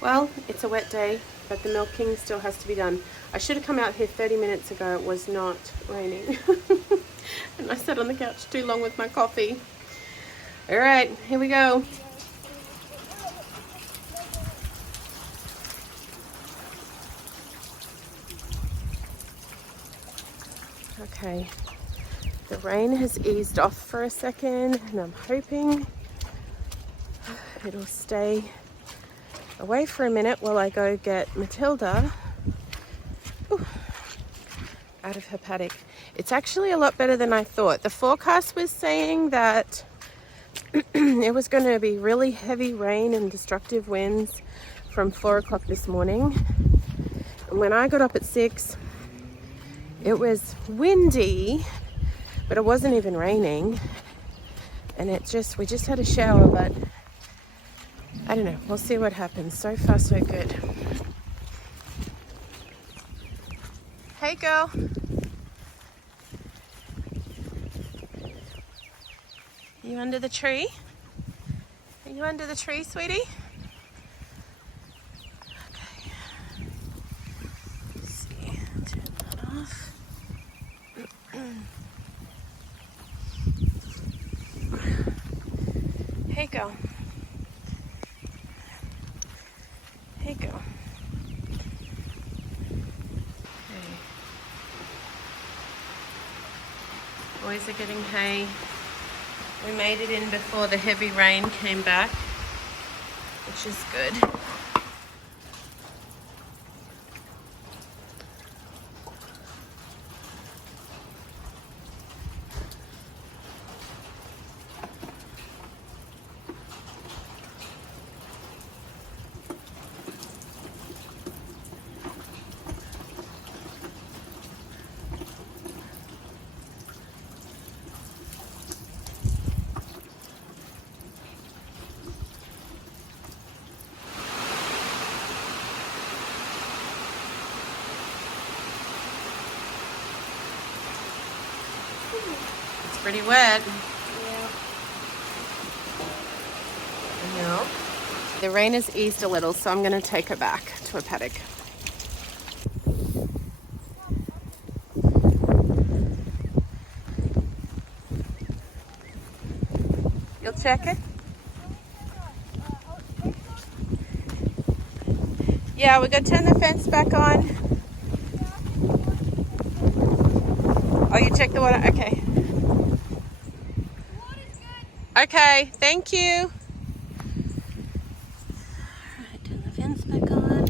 Well, it's a wet day, but the milking still has to be done. I should have come out here 30 minutes ago. It was not raining. And I sat on the couch too long with my coffee. All right, here we go. Okay, the rain has eased off for a second, and I'm hoping it'll stay away for a minute while I go get Matilda out of her paddock. It's actually a lot better than I thought. The forecast was saying that it was going to be really heavy rain and destructive winds from 4 o'clock this morning. And when I got up at 6, it was windy, but it wasn't even raining. And we just had a shower, but I don't know. We'll see what happens. So far, so good. Hey, girl. Are you under the tree? Are you under the tree, sweetie? Okay. Let's see. Turn that off. Hey, girl. Hey, girl. Okay. Boys are getting hay. We made it in before the heavy rain came back, which is good. It's pretty wet. Yeah. No. The rain has eased a little, so I'm going to take her back to a paddock. You'll check it? Yeah, we're going to turn the fence back on. Oh, you checked the water? Okay. Okay, thank you. Alright, turn the fence back on.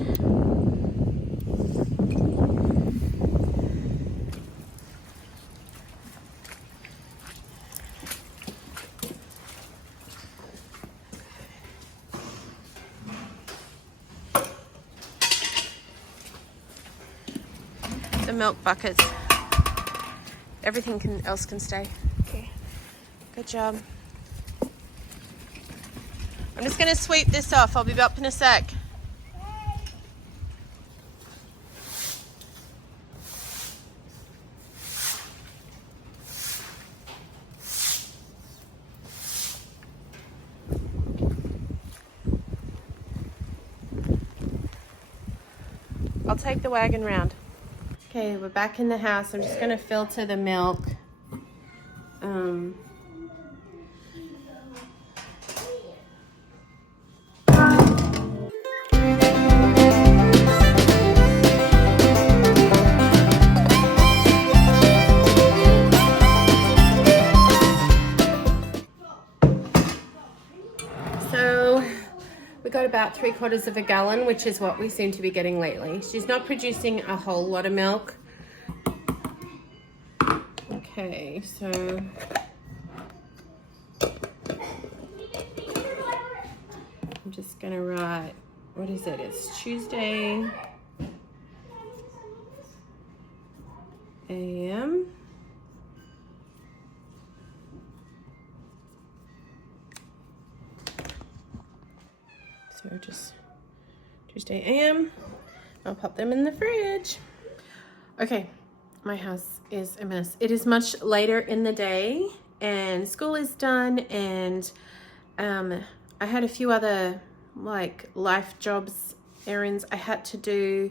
The milk buckets. Everything else can stay. Okay. Good job. I'm just going to sweep this off. I'll be up in a sec. I'll take the wagon round. Okay, we're back in the house. I'm just going to filter the milk. So we got about 3/4 of a gallon, which is what we seem to be getting lately. She's not producing a whole lot of milk. Okay, so I'm just gonna write, what is it? It's Tuesday a.m. So just Tuesday a.m. I'll pop them in the fridge. Okay, my house is a mess. It is much later in the day and school is done, and I had a few other like life jobs errands I had to do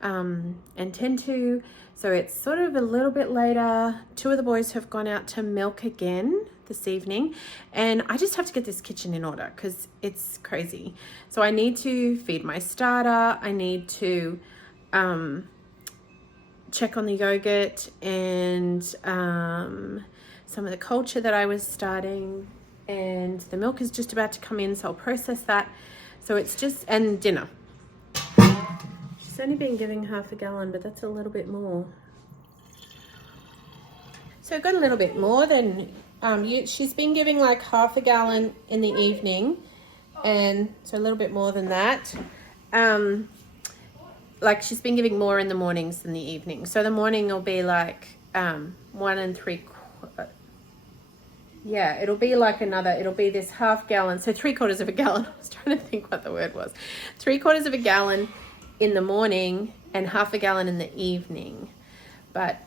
and tend to. So it's sort of a little bit later. 2 of the boys have gone out to milk again this evening, and I just have to get this kitchen in order because it's crazy. So I need to feed my starter. I need to check on the yogurt and some of the culture that I was starting, and the milk is just about to come in, so I'll process that. So it's just, and dinner. She's only been giving half a gallon, but that's a little bit more. So I've got a little bit more than, she's been giving like half a gallon in the evening, and so a little bit more than that. Like she's been giving more in the mornings than the evening. So the morning will be like 1 3/4. Yeah, it'll be like it'll be this half gallon. So 3/4 of a gallon. I was trying to think what the word was. 3/4 of a gallon in the morning and half a gallon in the evening. But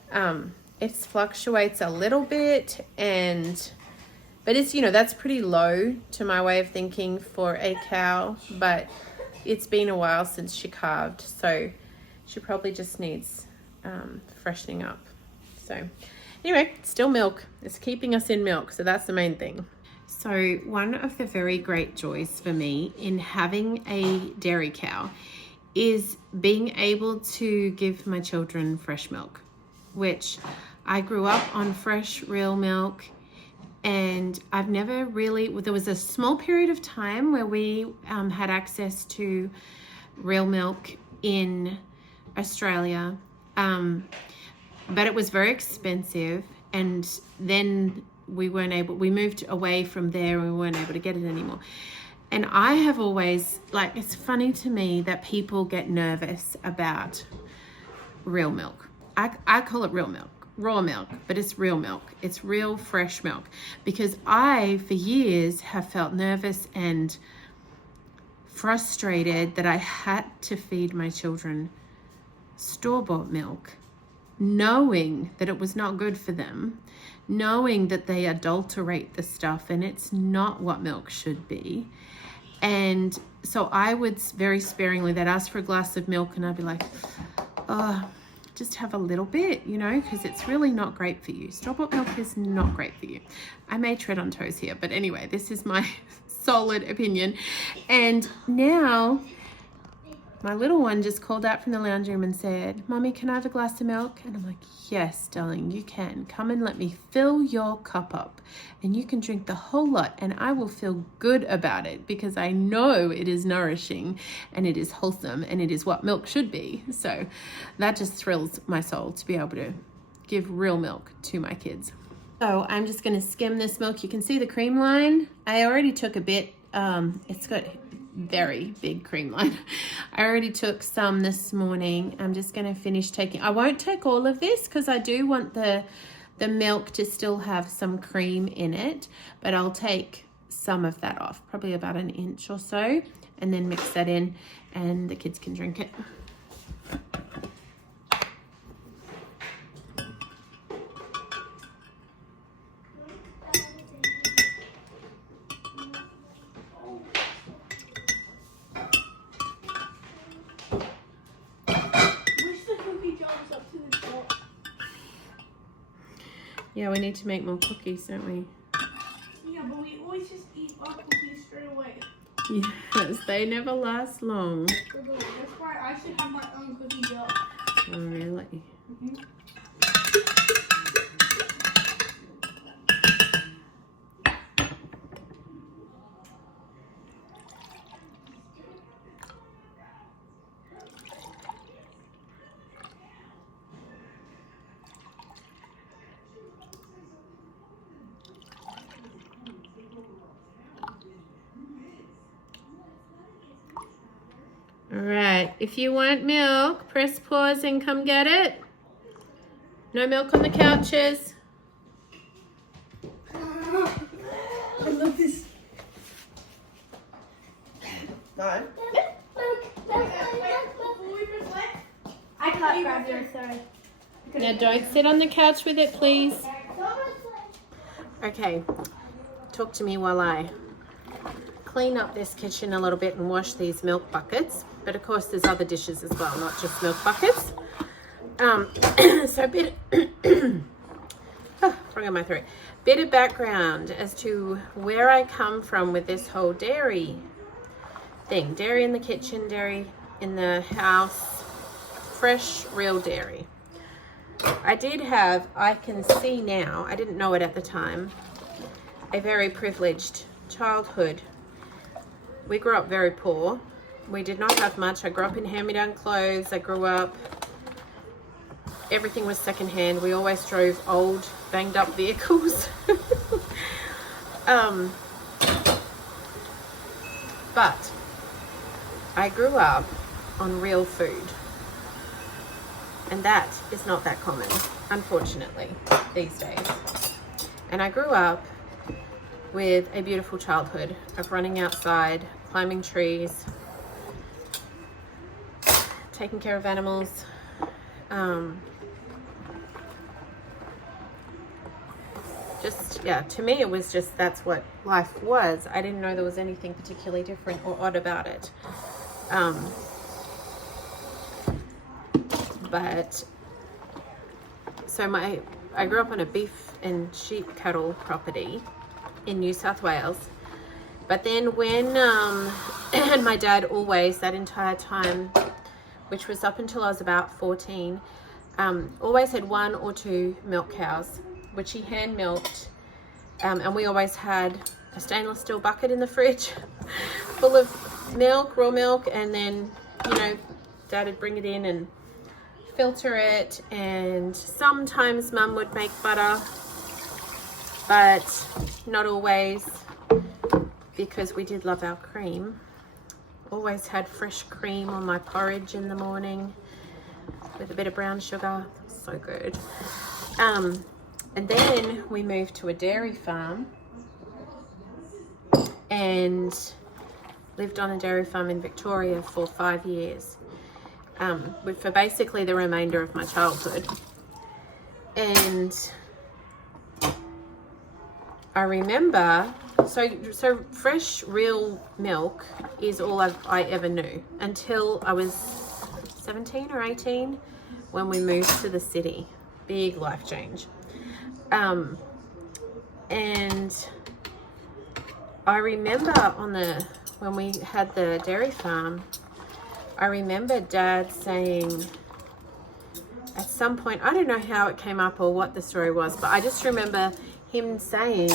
it fluctuates a little bit, but it's, that's pretty low to my way of thinking for a cow, but it's been a while since she calved, so she probably just needs freshening up. So anyway, still milk. It's keeping us in milk, so that's the main thing. So one of the very great joys for me in having a dairy cow is being able to give my children fresh milk, which I grew up on fresh, real milk, and I've never really, there was a small period of time where we had access to real milk in Australia, but it was very expensive, and then we moved away from there and we weren't able to get it anymore. And I have always, it's funny to me that people get nervous about real milk. I call it real milk, raw milk, but it's real milk. It's real fresh milk, because I, for years, have felt nervous and frustrated that I had to feed my children store-bought milk, knowing that it was not good for them, knowing that they adulterate the stuff and it's not what milk should be. And so I would very sparingly, they'd ask for a glass of milk and I'd be like, just have a little bit, because it's really not great for you. Store-bought milk is not great for you. I may tread on toes here, but anyway, this is my solid opinion. And now my little one just called out from the lounge room and said, "Mommy, can I have a glass of milk?" And I'm like, "Yes, darling, you can. Come and let me fill your cup up and you can drink the whole lot and I will feel good about it, because I know it is nourishing and it is wholesome and it is what milk should be." So that just thrills my soul to be able to give real milk to my kids. So I'm just going to skim this milk. You can see the cream line. I already took a bit. It's got very big cream line. I already took some this morning. I'm just going to finish taking, I won't take all of this because I do want the milk to still have some cream in it, but I'll take some of that off, probably about 1 inch or so, and then mix that in and the kids can drink it. Yeah, we need to make more cookies, don't we? Yeah, but we always just eat our cookies straight away. Yes, they never last long. That's why I should have my own cookie dough. Oh, really? Mm-hmm. All right, if you want milk, press pause and come get it. No milk on the couches. I love this. No. I can't grab yours, sorry. Now don't sit on the couch with it, please. Okay, talk to me while I clean up this kitchen a little bit and wash these milk buckets. But of course there's other dishes as well, not just milk buckets. So a bit frog in my throat. Bit of background as to where I come from with this whole dairy thing. Dairy in the kitchen, dairy in the house, fresh, real dairy. I did have, I can see now, I didn't know it at the time, a very privileged childhood. We grew up very poor. We did not have much. I grew up in hand-me-down clothes. I grew up, everything was secondhand. We always drove old, banged up vehicles. But I grew up on real food. And that is not that common, unfortunately, these days. And I grew up with a beautiful childhood of running outside, climbing trees, taking care of animals. Just, yeah, to me it was just, that's what life was. I didn't know there was anything particularly different or odd about it. But so I grew up on a beef and sheep cattle property in New South Wales. But then when and my dad always, that entire time, which was up until I was about 14, always had 1 or 2 milk cows, which he hand milked, and we always had a stainless steel bucket in the fridge full of milk, raw milk, and then, you know, Dad would bring it in and filter it, and sometimes Mum would make butter, but not always, because we did love our cream. Always had fresh cream on my porridge in the morning with a bit of brown sugar. So good. And then we moved to a dairy farm and lived on a dairy farm in Victoria for 5 years. For basically the remainder of my childhood. And I remember, so fresh, real milk is all I ever knew until I was 17 or 18 when we moved to the city. Big life change. And I remember when we had the dairy farm, I remember Dad saying at some point, I don't know how it came up or what the story was, but I just remember him saying,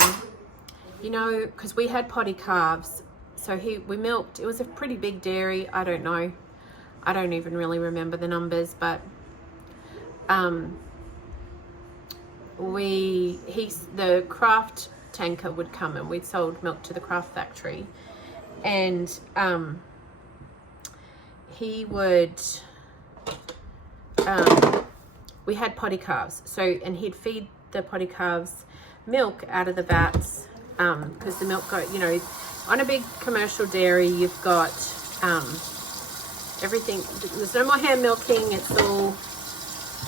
you know, because we had potty calves, so we milked, it was a pretty big dairy, I don't know, I don't even really remember the numbers, but the craft tanker would come and we'd sold milk to the craft factory, and he would, we had potty calves, and he'd feed the potty calves milk out of the vats, because the milk got, you know, on a big commercial dairy, you've got everything, there's no more hand milking, it's all,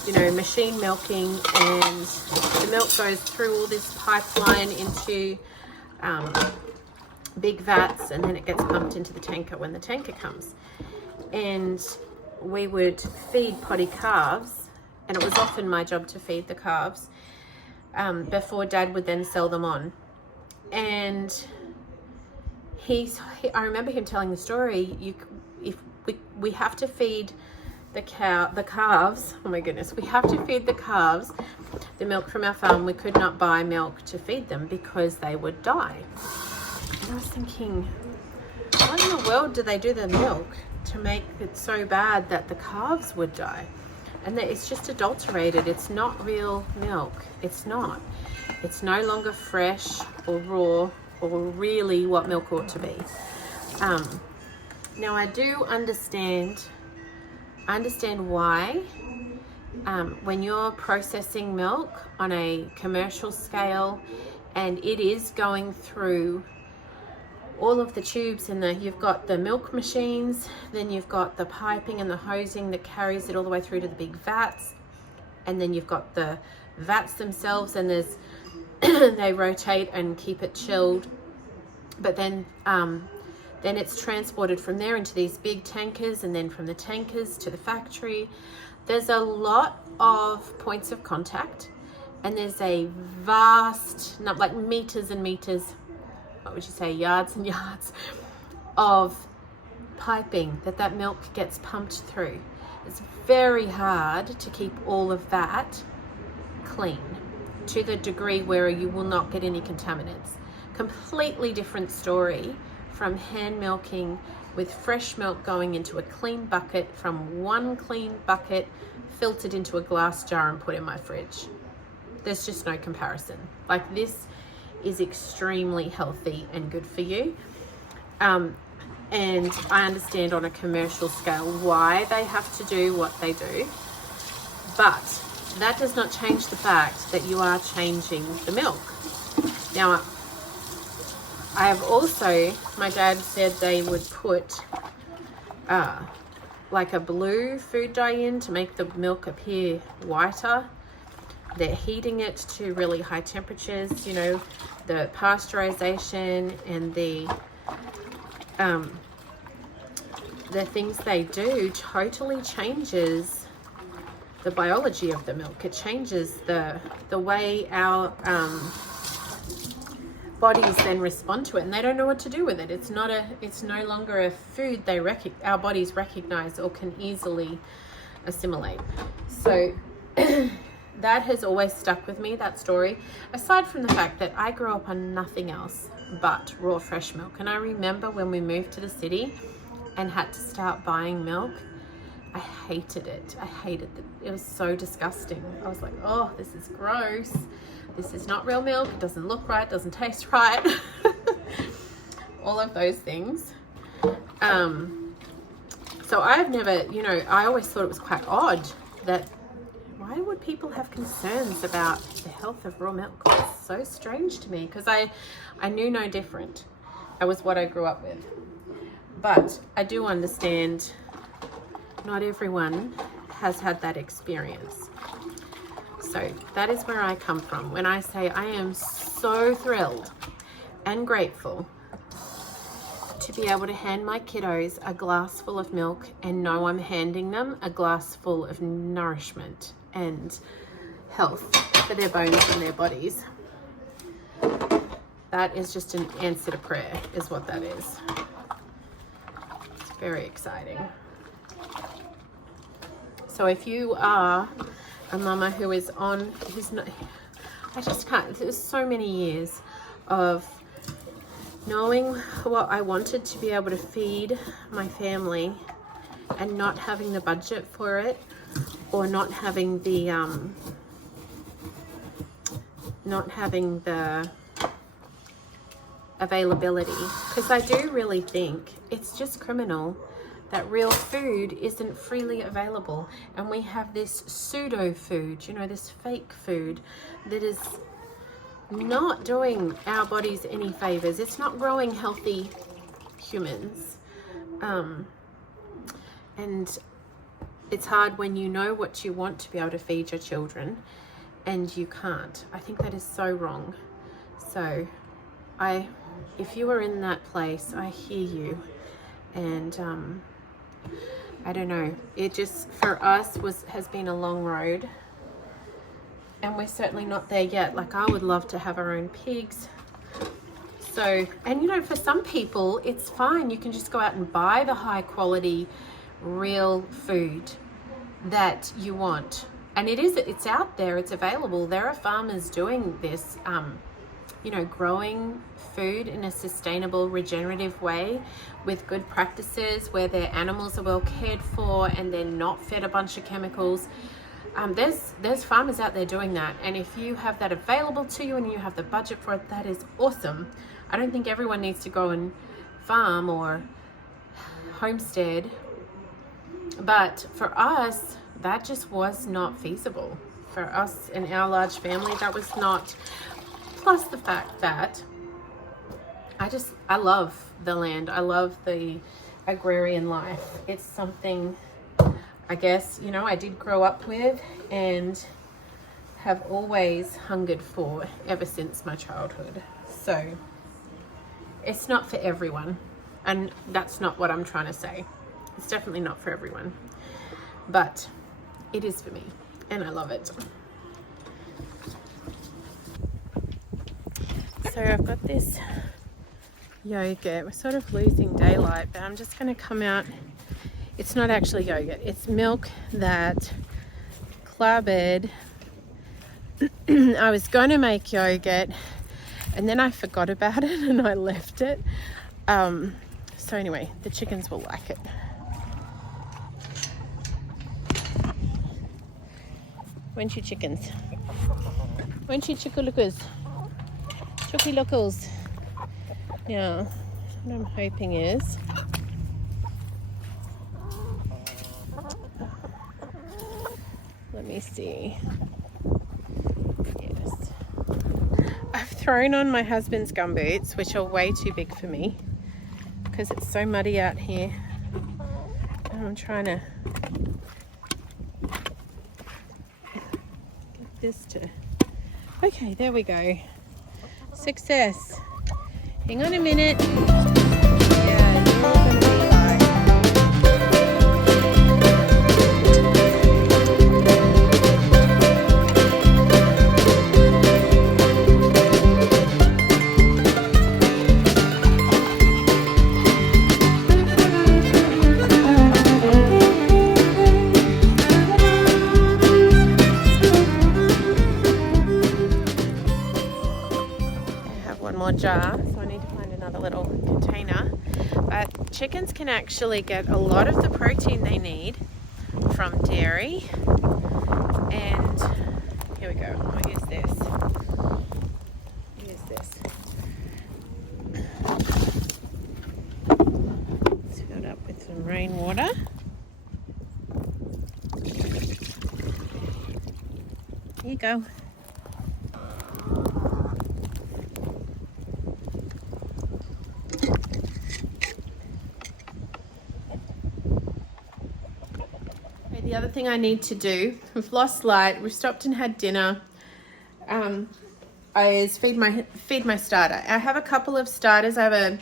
you know, machine milking, and the milk goes through all this pipeline into big vats, and then it gets pumped into the tanker when the tanker comes. And we would feed potty calves, and it was often my job to feed the calves before Dad would then sell them on. And I remember him telling the story, if we have to feed the calves, oh my goodness, we have to feed the calves the milk from our farm. We could not buy milk to feed them because they would die. And I was thinking, what in the world do they do the milk to make it so bad that the calves would die? And that it's just adulterated. It's not real milk. It's not. It's no longer fresh or raw or really what milk ought to be. Now I do understand why when you're processing milk on a commercial scale and it is going through all of the tubes, and you've got the milk machines, then you've got the piping and the hosing that carries it all the way through to the big vats, and then you've got the vats themselves, and there's they rotate and keep it chilled, but then Then it's transported from there into these big tankers, and then from the tankers to the factory. There's a lot of points of contact, and there's a vast, not like meters and meters, what would you say, yards and yards of piping that milk gets pumped through. It's very hard to keep all of that clean to the degree where you will not get any contaminants. Completely different story from hand milking with fresh milk going into a clean bucket from one clean bucket, filtered into a glass jar and put in my fridge. There's just no comparison. Like, this is extremely healthy and good for you. And I understand on a commercial scale why they have to do what they do, but that does not change the fact that you are changing the milk. Now, I have also, my dad said they would put like a blue food dye in to make the milk appear whiter. They're heating it to really high temperatures, you know, the pasteurization and the things they do totally changes the biology of the milk. It changes the way our bodies then respond to it, and they don't know what to do with it. It's no longer a food our bodies recognize or can easily assimilate. So that has always stuck with me, that story, aside from the fact that I grew up on nothing else but raw fresh milk. And I remember when we moved to the city and had to start buying milk, I hated it. I hated it. It was so disgusting. I was like, oh, this is gross. This is not real milk. It doesn't look right. It doesn't taste right. All of those things. So I've never, you know, I always thought it was quite odd that why would people have concerns about the health of raw milk? It's so strange to me, because I knew no different. That was what I grew up with. But I do understand not everyone has had that experience. So that is where I come from when I say I am so thrilled and grateful to be able to hand my kiddos a glass full of milk and know I'm handing them a glass full of nourishment and health for their bones and their bodies. That is just an answer to prayer, is what that is. It's very exciting. So if you are a mama who's not, I just can't, there's so many years of knowing what I wanted to be able to feed my family and not having the budget for it, or not having the availability, because I do really think it's just criminal that real food isn't freely available, and we have this pseudo food, you know, this fake food that is not doing our bodies any favors. It's not growing healthy humans, and it's hard when you know what you want to be able to feed your children and you can't. I think that is so wrong. So if you are in that place, I hear you, and I don't know, it just for us has been a long road, and we're certainly not there yet. Like, I would love to have our own pigs. So, and you know, for some people it's fine, you can just go out and buy the high quality real food that you want, and it's out there, it's available. There are farmers doing this, you know, growing food in a sustainable, regenerative way with good practices where their animals are well cared for and they're not fed a bunch of chemicals. There's farmers out there doing that, and if you have that available to you and you have the budget for it, that is awesome. I don't think everyone needs to go and farm or homestead, but for us, that just was not feasible. For us in our large family, that was not. Plus the fact that I love the land. I love the agrarian life. It's something, I guess, you know, I did grow up with and have always hungered for ever since my childhood. So it's not for everyone. And that's not what I'm trying to say. It's definitely not for everyone, but it is for me, and I love it. So I've got this yogurt. We're sort of losing daylight, but I'm just going to come out. It's not actually yogurt. It's milk that clubbered. I was going to make yogurt, and then I forgot about it, and I left it. So anyway, the chickens will like it. When's your chickens? When's your chickalookers? Chooky lookers. Now, what I'm hoping is let me see. Yes. I've thrown on my husband's gumboots, which are way too big for me because it's so muddy out here. And I'm trying to get this to... Okay, there we go. Success. Hang on a minute. Yeah, you're all gonna be like... jar, so I need to find another little container. But chickens can actually get a lot of the protein they need from dairy. And here we go. I'll use this. It's filled up with some rainwater. Here you go. The other thing I need to do, we've lost light, we've stopped and had dinner, is feed my starter. I have a couple of starters. I have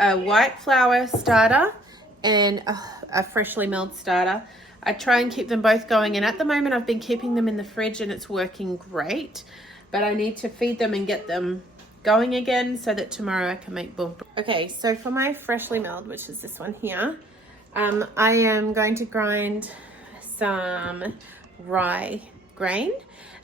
a white flour starter and a freshly milled starter. I try and keep them both going, and at the moment I've been keeping them in the fridge and it's working great, but I need to feed them and get them going again so that tomorrow I can make boom. Okay, so for my freshly milled, which is this one here, I am going to grind some rye grain.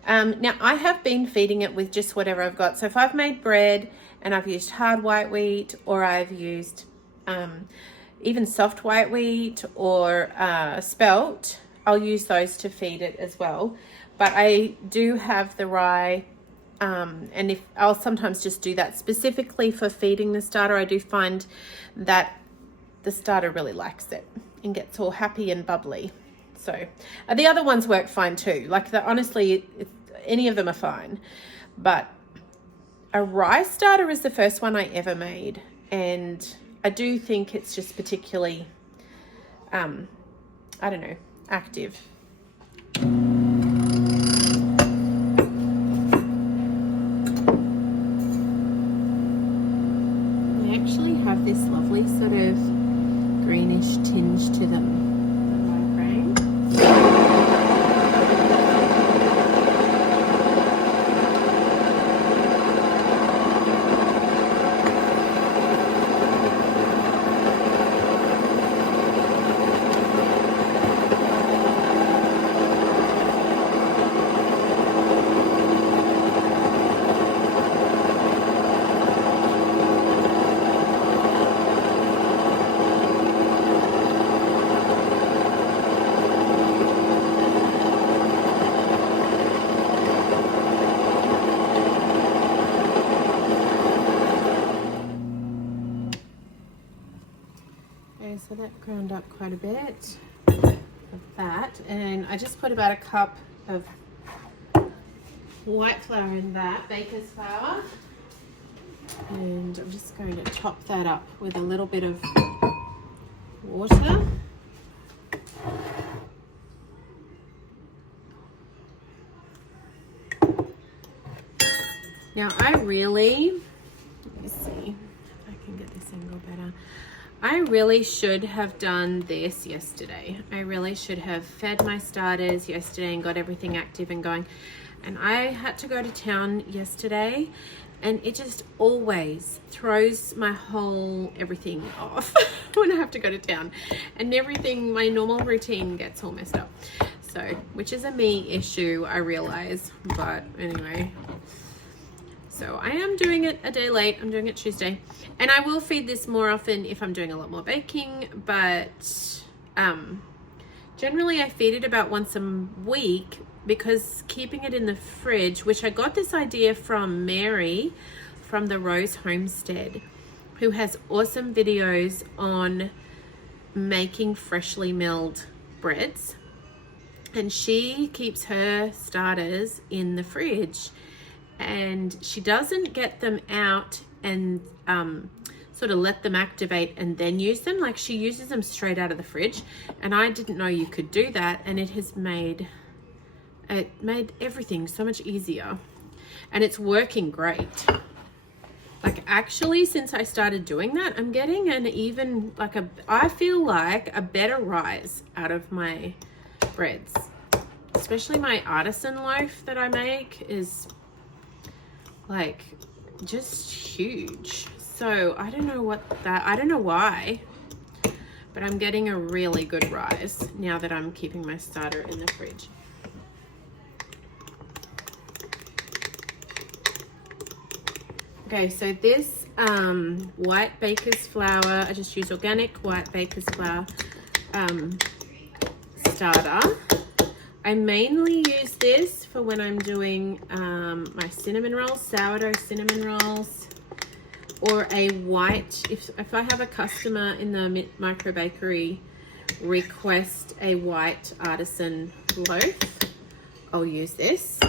Now I have been feeding it with just whatever I've got. So if I've made bread and I've used hard white wheat, or I've used even soft white wheat or spelt, I'll use those to feed it as well. But I do have the rye, and if I'll sometimes just do that specifically for feeding the starter. I do find that the starter really likes it and gets all happy and bubbly. So the other ones work fine too. Like honestly, any of them are fine. But a rye starter is the first one I ever made, and I do think it's just particularly, I don't know, active. They actually have this lovely sort of greenish tinge to them. So that ground up quite a bit of that, and I just put about a cup of white flour in that, baker's flour, and I'm just going to top that up with a little bit of water. Now I really, let me see if I can get this angle. I really should have done this yesterday. I really should have fed my starters yesterday and got everything active and going. And I had to go to town yesterday, and it just always throws my whole everything off when I have to go to town, and everything, my normal routine gets all messed up. So, which is a me issue, I realize, but anyway. So I am doing it a day late. I'm doing it Tuesday, and I will feed this more often if I'm doing a lot more baking, but generally I feed it about once a week, because keeping it in the fridge, which I got this idea from Mary from the Rose Homestead, who has awesome videos on making freshly milled breads, and she keeps her starters in the fridge. And she doesn't get them out and sort of let them activate and then use them. Like, she uses them straight out of the fridge, and I didn't know you could do that, and it has made everything so much easier, and it's working great. Like, actually, since I started doing that, I'm getting I feel like a better rise out of my breads, especially my artisan loaf that I make is like just huge. So I don't know why, but I'm getting a really good rise now that I'm keeping my starter in the fridge. Okay, so this white baker's flour, I just use organic white baker's flour starter. I mainly use this for when I'm doing my cinnamon rolls, sourdough cinnamon rolls, or a white, if I have a customer in the micro bakery request a white artisan loaf, I'll use this.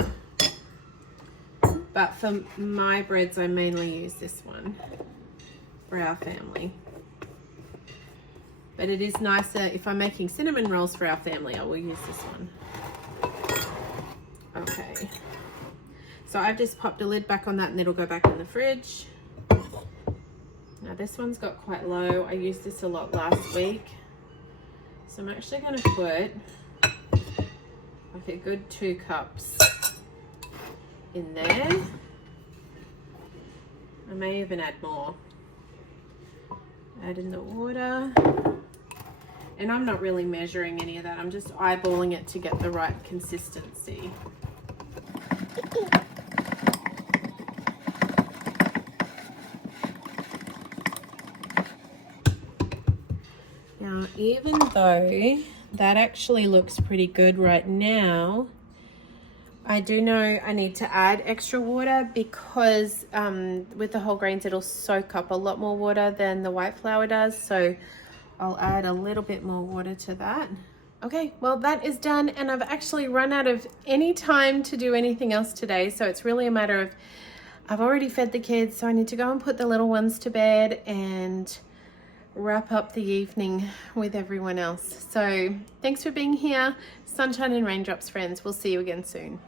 But for my breads, I mainly use this one for our family. But it is nicer, if I'm making cinnamon rolls for our family, I will use this one. Okay, so I've just popped a lid back on that, and it'll go back in the fridge. Now this one's got quite low. I used this a lot last week. So I'm actually going to put like a good 2 cups in there. I may even add more. Add in the water. And I'm not really measuring any of that. I'm just eyeballing it to get the right consistency. Now, even though that actually looks pretty good right now, I do know I need to add extra water, because with the whole grains, it'll soak up a lot more water than the white flour does. So I'll add a little bit more water to that. Okay, well, that is done, and I've actually run out of any time to do anything else today. So it's really a matter of, I've already fed the kids, so I need to go and put the little ones to bed and wrap up the evening with everyone else. So thanks for being here. Sunshine and raindrops, friends. We'll see you again soon.